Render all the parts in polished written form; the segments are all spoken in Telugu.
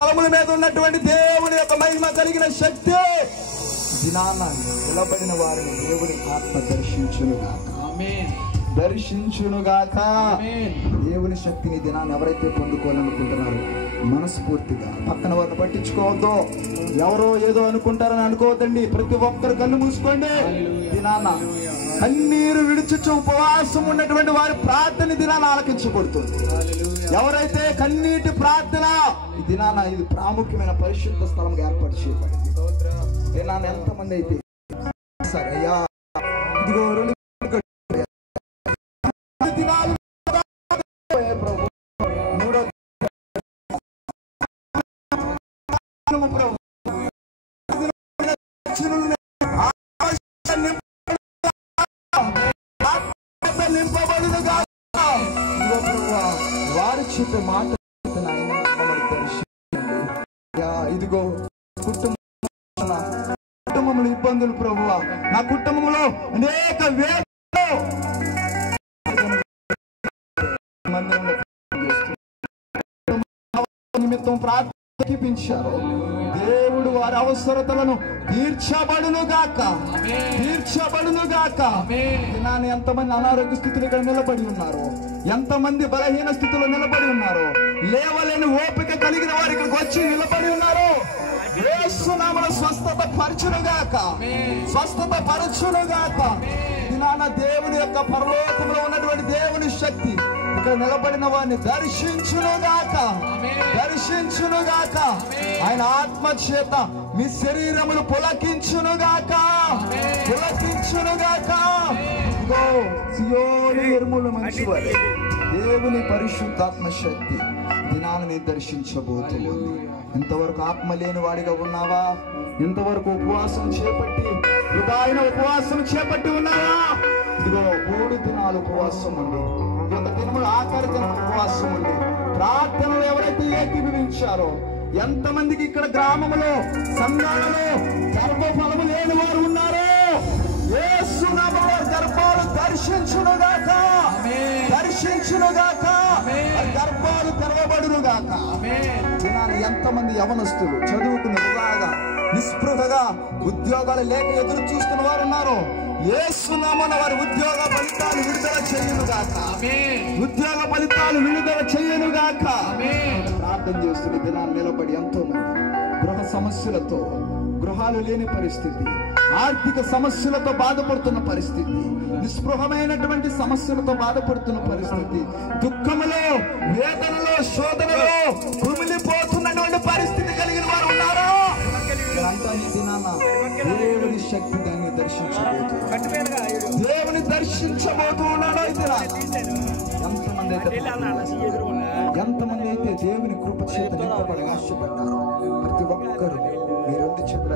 స్థలముల మీద ఉన్నటువంటి దేవుని యొక్క మహిమ కలిగిన శక్తి దినాన నిలబడిన వారిని దేవుని ఆత్మ దర్శించునుగాక. దర్శించునుగాక. దేవుని శక్తిని దినాన్ని ఎవరైతే పొందుకోవాలనుకుంటున్నారో మనస్ఫూర్తిగా పక్కన వారిని పట్టించుకోవద్దు. ఎవరో ఏదో అనుకుంటారని అనుకోవద్దండి. ప్రతి ఒక్కరు కన్ను మూసుకోండి. దినాన కన్నీరు విడిచుచు ఉపవాసం ఉన్నటువంటి వారి ప్రార్థన దినాన ఆలకించబడుతుంది. ఎవరైతే కన్నీటి ప్రార్థన ఈ దినాన ఇది ప్రాముఖ్యమైన పరిశుద్ధ స్థలంగా ఏర్పాటు చేయబడింది. దినాన ఎంతమంది అయితే సరే అయ్యా ఇదిగో వారి చెప్పే మాట ఇదిగో కుటుంబంలో ఇబ్బందులు ప్రభువా, నా కుటుంబంలో అనేక నిమిత్తం ప్రార్థించారు. దేవుడు వారి అవసరతలను తీర్చబడునుగాక. ఎంతమంది అనారోగ్య స్థితిలో ఇక్కడ నిలబడి ఉన్నారు, ఎంతమంది బలహీన స్థితిలో నిలబడి ఉన్నారు, లేవలేని ఓపిక కలిగిన వారు ఇక్కడికి వచ్చి నిలబడి ఉన్నారు. యేసు నామమున స్వస్థత పరచునుగాక. దినాన దేవుని యొక్క పరలోకంలో ఉన్నటువంటి దేవుని శక్తి ఇక్కడ నిలబడిన వారిని దర్శించునుగాక. ఆయన ఆత్మ చేత మీ శరీరములు పులకించునుగాక. సియోను నిర్మూల మంచివారు దేవుని పరిశుద్ధాత్మ శక్తి దినాలని దర్శించబోతుంది. ఎంతవరకు ఆత్మ లేని వాడిగా ఉన్నావా? ఎంతవరకు ఉపవాసం చేపట్టి హృదయన ఉపవాసం చేపట్టి ఉన్నావా? ఇదిగో 3 దినాలు ఉపవాసం ఉండి, ఒక దినములు ఆఖరి దినం ఉపవాసం ఉండి ప్రార్థనలు ఎవరైతే ఏకీభవించారో, ఎంతమందికి ఇక్కడ గ్రామంలో సంఘాలలో గర్భఫలము లేని వారు ఉన్నారో యేసు నామములో గర్భాలు దర్శించునుగాక. గర్భాలు తెరవబడునుగాక. ఎంతమంది యవనస్తులు చదువుకున్న బాగా నిస్పృహగా ఉద్యోగాలు లేక ఎదురు చూస్తున్న వారు ఉన్నారు. యేసు నామమున వారి ఉద్యోగ ఫలితాలు విడుదల చేయునుగాక. ప్రార్థన చేస్తున్న దినాన్ని నిలబడి ఎంతో మంది గృహ సమస్యలతో, గృహాలు లేని పరిస్థితి, ఆర్థిక సమస్యలతో బాధపడుతున్న పరిస్థితి, నిస్పృహమైనటువంటి సమస్యలతో బాధపడుతున్న పరిస్థితి, దుఃఖములో, వేదనలో, శోధనలో కుమిలిపోతున్నటువంటి పరిస్థితి కలిగిన వారు ఉన్నారు. దేవుని శక్తి దాన్ని దర్శించబోతున్నాడు. ఎంతమంది అయితే దేవుని కృప చేత నింపబడి ఆశపడ్డారు. ప్రతి ఒక్కరు మీ 2 చేతుల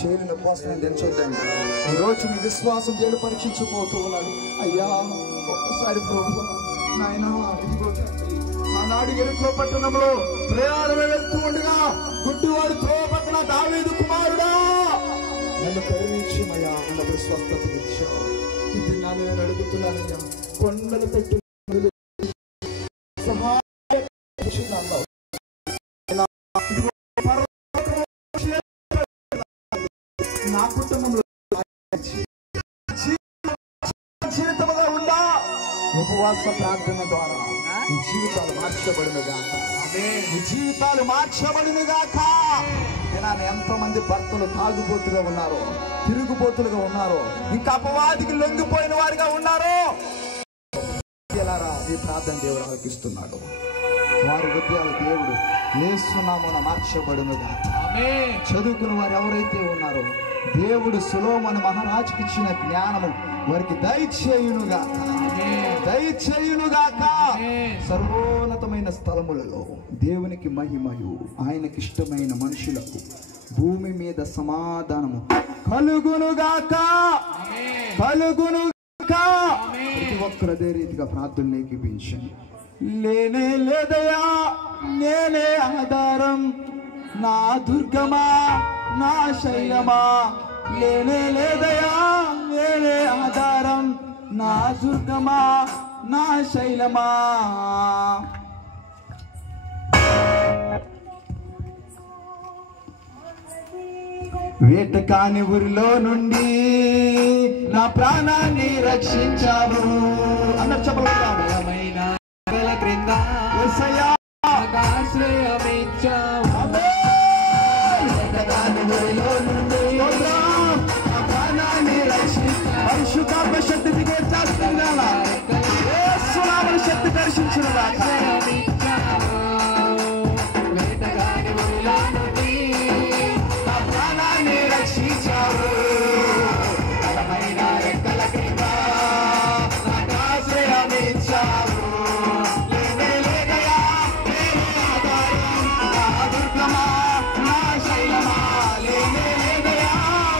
చేరిన పోసిన దించొద్దండి. ఈ రోజు మీ విశ్వాసం దేవుడు పరీక్షించబోతూ ఉన్నాడు. అయ్యా ఒక్కసారి ప్రభు నాయన ఆనాడు ఎరుకో పట్టణంలో ప్రయాణం వెళ్తూ ఉండగా గుడ్డివాడు త్రోవపట్టిన దావీదు కుమారుడా నన్ను కరుణించమయ్యా అన్నప్పుడు స్వస్థత ఇచ్చావు. ఇది నేను అడుగుతున్నానయ్యా, కొండలు పెట్టి నా కుటుంబంలో జీవితముగా ఉందా? ఉపవాస ప్రార్థన ద్వారా ఈ జీవితాలు మార్చబడునుగాక. ఎంతో మంది భర్తలు తాగుబోతుగా ఉన్నారు, తిరుగుబోతులుగా ఉన్నారు, ఇంకా అపవాదికి లొంగిపోయిన వారిగా ఉన్నారు. ఈ ప్రార్థన దేవుడు ఆలకిస్తున్నాడు. వారి హృదయాలు దేవుడు యేసు నామమున మార్చబడునుగాక. చదువుకున్న వారు ఎవరైతే ఉన్నారో దేవుడు సొలొమోను మహారాజుకి ఇచ్చిన జ్ఞానము వారికి దయచేయునుగాక. సర్వోన్నతమైన స్థలములలో దేవునికి మహిమయు ఆయనకి ఇష్టమైన మనుషులకు భూమి మీద సమాధానము కలుగునుగాక. ప్రతి ఒక్కరు అదే రీతిగా ప్రార్థనలు ఏకీపించండి. లేనే లేదయా నేనే ఆధారం, నా దుర్గమా నా శైలమా. లేనే లేదయా నేనే ఆధారం, నా దుర్గమా నా శైలమా. వేట కాని ఊరిలో నుండి నా ప్రాణాన్ని రక్షించావు అన్న చెప్పగలుగుతాము. క్రింద పరిశుద్ధాత్మ శక్తి దిగే శక్తి దర్శించిన ప్రాణాన్ని రక్షించావు. బలమైన రెక్కల కింద నాకు ఆశ్రయమిచ్చావు. లేనే లేదయా లేనే ఆధారం, నా దుర్గమా నా శైలమా. లేనే లేదయా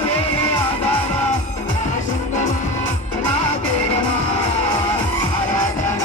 లేనే ఆధారం, నా శృంగమా నా కేరమా. ఆరాధన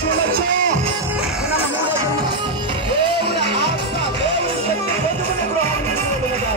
చూడొచ్చు. దేవుని ఆత్మ దేవుని శక్తి వెతుకుని గ్రహం భయమైన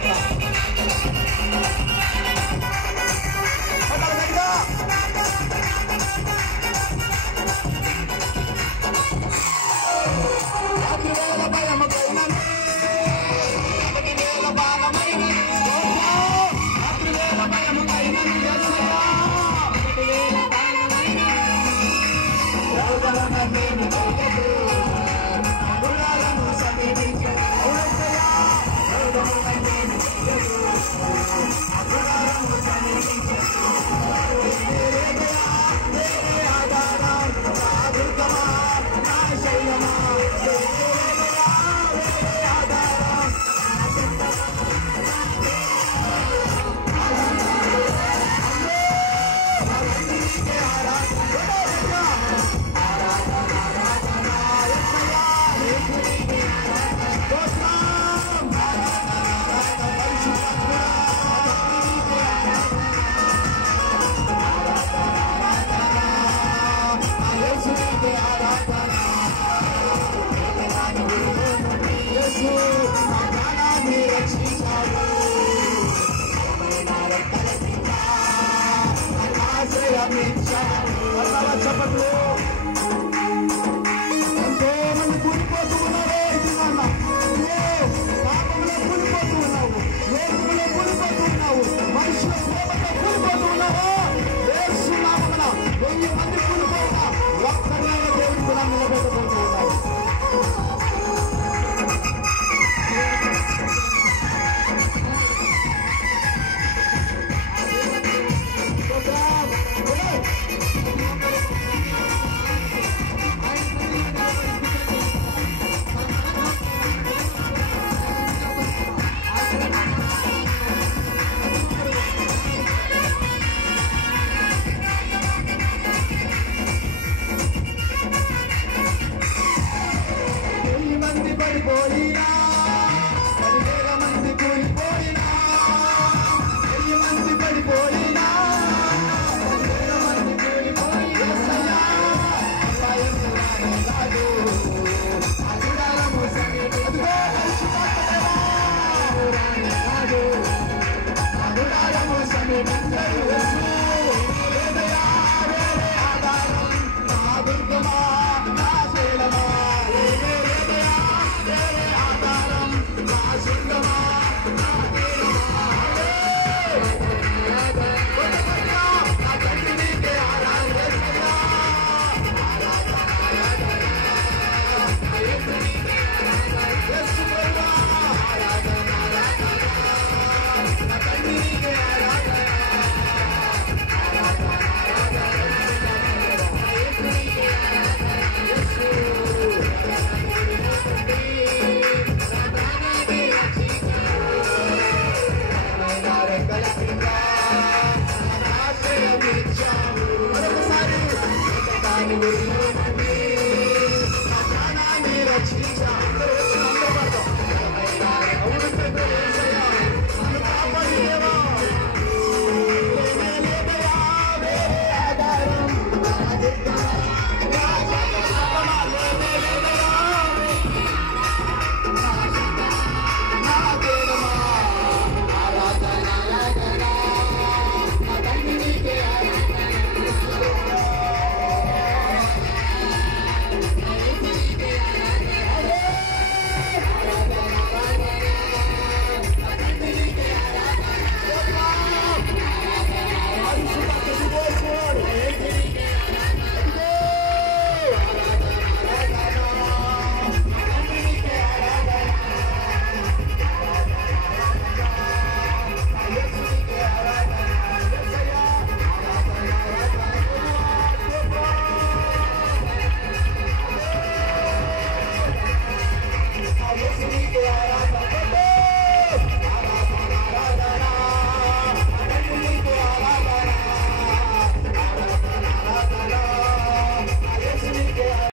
యేసు నీకే ఆరాధన